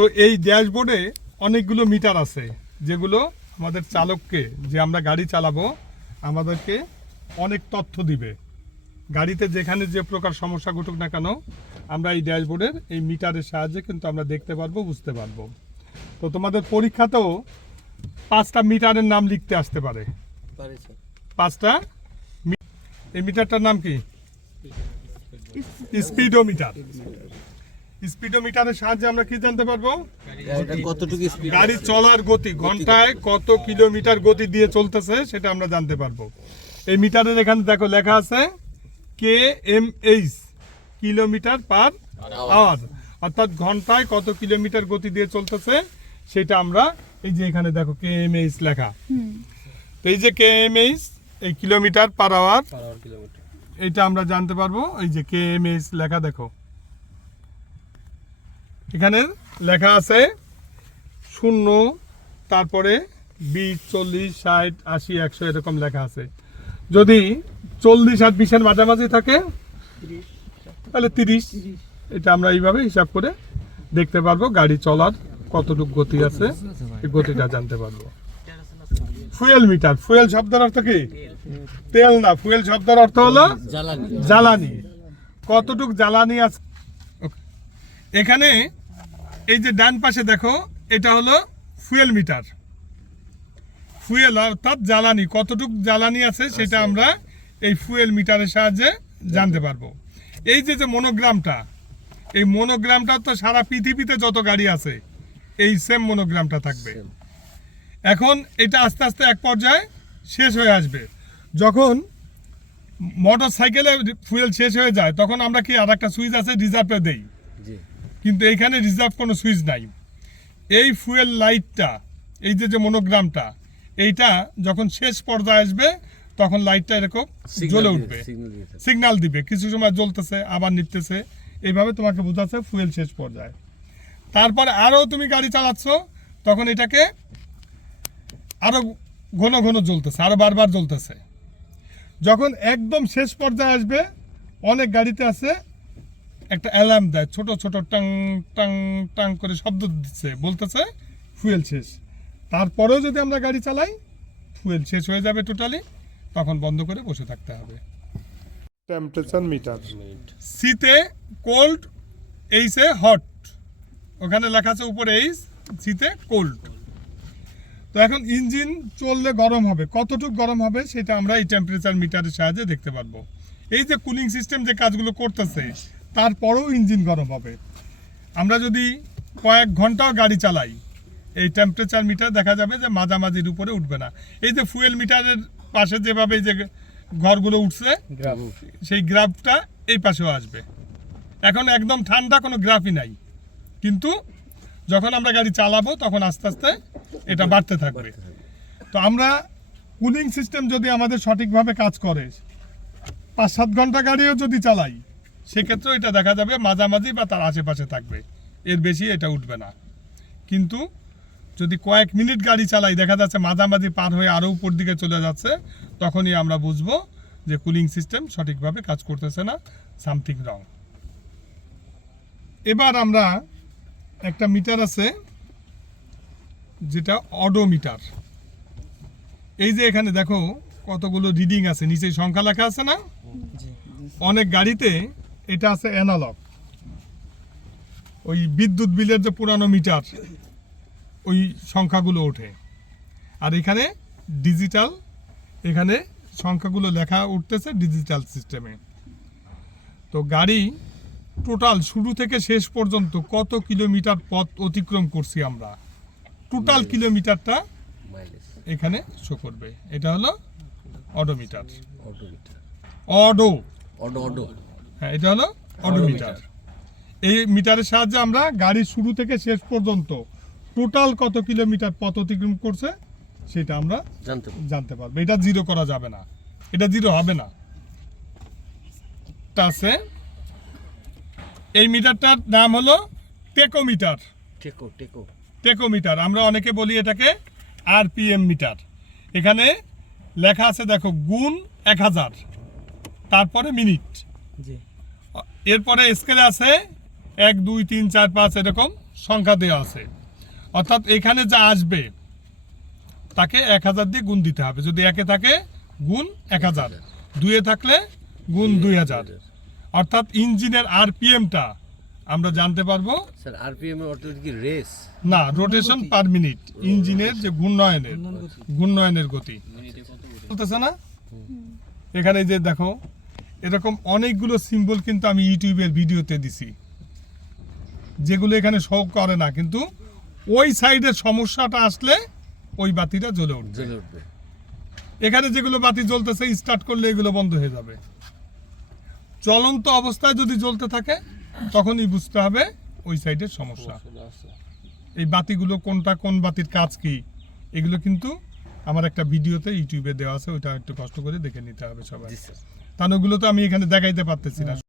তো এই ড্যাশবোর্ডে অনেকগুলো মিটার আছে যেগুলো আমাদের চালককে যে আমরা গাড়ি চালাবো আমাদেরকে অনেক তথ্য দিবে। গাড়িতে যেখানে যে প্রকার সমস্যা ঘটুক না কেন আমরা এই ড্যাশবোর্ডের এই মিটারের সাহায্যে কিন্তু আমরা দেখতে পারব বুঝতে পারব। তো তোমাদের পরীক্ষাতেও পাঁচটা মিটারের নাম লিখতে আসতে পারে। পাঁচটা এই মিটারটার নাম কি? স্পিডোমিটার। স্পিডোমিটারের সাহায্যে আমরা কি জানতে পারব? কতটুকু গাড়ি চলার গতি ঘন্টায় কত কিলোমিটার গতি দিয়ে চলতেছে সেটা আমরা জানতে পারব। এই মিটারের এখানে দেখো লেখা আছে K M H kilometre per hour. অর্থাৎ ঘন্টায় কত কিলোমিটার গতি দিয়ে চলতেছে সেটা আমরা এই যে এখানে দেখো কে এম এইচ লেখা। তো এই যে কে এম এইচ এই কিলোমিটার পার আওয়ার এটা আমরা জানতে পারব। এই যে কে এম এইচ লেখা দেখো। এখানে লেখা আছে শূন্য তারপরে বিশ চল্লিশ ষাট আশি একশো এরকম লেখা আছে। যদি চল্লিশ আর বিশের মাঝামাঝি থাকে তাহলে তিরিশ। এটা আমরা এইভাবে হিসাব করে দেখতে পারব গাড়ি চলার কতটুকু গতি আছে এই গতিটা জানতে পারব। ফুয়েল মিটার ফুয়েল শব্দের অর্থ কি? তেল না ফুয়েল শব্দের অর্থ হলো জ্বালানি। জ্বালানি। কতটুক জ্বালানি আছে? এখানে এই যে ডান পাশে দেখো এটা হলো ফুয়েল মিটার। ফুয়েল অর্থাৎ জ্বালানি কতটুক জ্বালানি আছে সেটা আমরা এই ফুয়েল মিটারের সাহায্যে জানতে পারব। এই যে যে মনোগ্রামটা এই মনোগ্রামটা তো সারা পৃথিবীতে যত গাড়ি আছে এই সেম মনোগ্রামটা থাকবে। এখন এটা আস্তে আস্তে এক পর্যায়ে শেষ হয়ে আসবে। যখন মোটর সাইকেলে ফুয়েল শেষ হয়ে যায় তখন আমরা কি আর একটা সুইচ আছে রিজার্ভে দেই। কিন্তু এইখানে রিজার্ভ কোনো সুইচ নাই। এই ফুয়েল লাইটটা এই যে যে মনোগ্রামটা এইটা যখন শেষ পর্যায়ে আসবে তখন লাইটটা এরকম জ্বলে উঠবে। সিগন্যাল দিবে। কিছু সময় জ্বলতেছে আবার নিতেছে। এইভাবে তোমাকে বোঝাচ্ছে ফুয়েল শেষ পর্যায়ে। তারপর আরও তুমি গাড়ি চালাচ্ছ তখন এটাকে আরও ঘন ঘন জ্বলতেছে আরও বারবার জ্বলতেছে। যখন একদম শেষ পর্যায়ে আসবে অনেক গাড়িতে আছে একটা অ্যালার্ম দেয় ছোট ছোট টাং টাং টাং করে শব্দ দিচ্ছে বলতেছে ফুয়েল শেষ। তারপরেও যদি আমরা গাড়ি চালাই ফুয়েল শেষ হয়ে যাবে টোটালি তখন বন্ধ করে বসে থাকতে হবে। টেম্পারেচার মিটার সিতে কোল্ড এইসে হট ওখানে লেখা আছে উপরে এইস সিতে কোল্ড তো এখন ইঞ্জিন চললে গরম হবে কতটুকু গরম হবে সেটা আমরা এই টেম্পারেচার মিটারের সাহায্যে দেখতে পারব। এই যে কুলিং সিস্টেম যে কাজগুলো করতেছে তারপরেও ইঞ্জিন গরম হবে। আমরা যদি কয়েক ঘন্টাও গাড়ি চালাই এই টেম্পারেচার মিটার দেখা যাবে যে মাঝামাঝির উপরে উঠবে না। এই যে ফুয়েল মিটারের পাশে যেভাবে এই যে ঘরগুলো উঠছে সেই গ্রাফটা এই পাশেও আসবে। এখন একদম ঠান্ডা কোনো গ্রাফই নাই। কিন্তু যখন আমরা গাড়ি চালাবো তখন আস্তে আস্তে এটা বাড়তে থাকবে। তো আমরা কুলিং সিস্টেম যদি আমাদের সঠিকভাবে কাজ করে পাঁচ সাত ঘণ্টা গাড়িও যদি চালাই সেক্ষেত্রেও এটা দেখা যাবে মাঝামাঝি বা তার আশেপাশে থাকবে। এর বেশি এটা উঠবে না। কিন্তু যদি কয়েক মিনিট গাড়ি চালাই দেখা যাচ্ছে মাঝামাঝি পার হয়ে আরও উপর দিকে চলে যাচ্ছে তখনই আমরা বুঝব যে কুলিং সিস্টেম সঠিকভাবে কাজ করতেছে না সামথিং রং। এবার আমরা একটা মিটার আছে যেটা অডোমিটার। এই যে এখানে দেখো কতগুলো রিডিং আছে নিচে সংখ্যা লেখা আছে না? অনেক গাড়িতে এটা আছে অ্যানালগ ওই বিদ্যুৎ বিলের যে পুরানো মিটার ওই সংখ্যাগুলো ওঠে। আর এখানে ডিজিটাল এখানে সংখ্যাগুলো লেখা উঠতেছে ডিজিটাল সিস্টেমে তো গাড়ি টোটাল শুরু থেকে শেষ পর্যন্ত কত কিলোমিটার পথ অতিক্রম করছি আমরা? টোটাল কিলোমিটারটা এখানে শো করবে। এটা হলো অডোমিটার অডো অডো অটো হ্যাঁ এটা হলো অডোমিটার এই মিটারের সাহায্যে আমরা গাড়ির শুরু থেকে শেষ পর্যন্ত টোটাল কত কিলোমিটার পথ অতিক্রম করছে সেটা আমরা জানতে জানতে পারব। এটা জিরো করা যাবে না। এটা জিরো হবে না। আছে এই মিটারটার নাম হলো টেকোমিটার টেকো টেকো টেকোমিটার আমরা অনেকে বলি এটাকে আরপিএম মিটার এখানে লেখা আছে দেখো গুণ এক হাজার। তারপরে মিনিট। জি। এরপরে স্কেলে আছে এক দুই তিন চার পাঁচ এরকম সংখ্যা দেওয়া আছে। অর্থাৎ এখানে যা আসবে তাকে এক হাজার দিয়ে গুণ দিতে হবে। যদি একে থাকে গুণ এক হাজার। দুয়ে থাকলে গুণ দুই হাজার। অর্থাৎ ইঞ্জিনের আরপিএমটা আমরা জানতে পারব। স্যার আরপিএম অর্থ কি রেস? না রোটেশন পার মিনিট ইঞ্জিনের যে ঘূর্ণয়নের ঘূর্ণয়নের গতি। বলতেছে না? এখানে যে দেখো এরকম অনেকগুলো সিম্বল কিন্তু আমি ইউটিউবের ভিডিওতে দিছি। যেগুলো এখানে শো করে না কিন্তু ওই সাইডের সমস্যাটা আসলে ওই বাতিটা জ্বলে উঠবে। জ্বলে উঠবে। এখানে যেগুলো বাতি জ্বলতেছে স্টার্ট করলে এগুলো বন্ধ হয়ে যাবে। চলন্ত অবস্থায় যদি জ্বলতে থাকে তখনই বুঝতে হবে ওই সাইডের সমস্যা। এই বাতিগুলো কোনটা কোন বাতির কাজ কি এগুলো কিন্তু আমার একটা ভিডিওতে ইউটিউবে দেওয়া আছে ওইটা একটু কষ্ট করে দেখে নিতে হবে সবাই। কারণ ওগুলো তো আমি এখানে দেখাইতে পারতেছি না।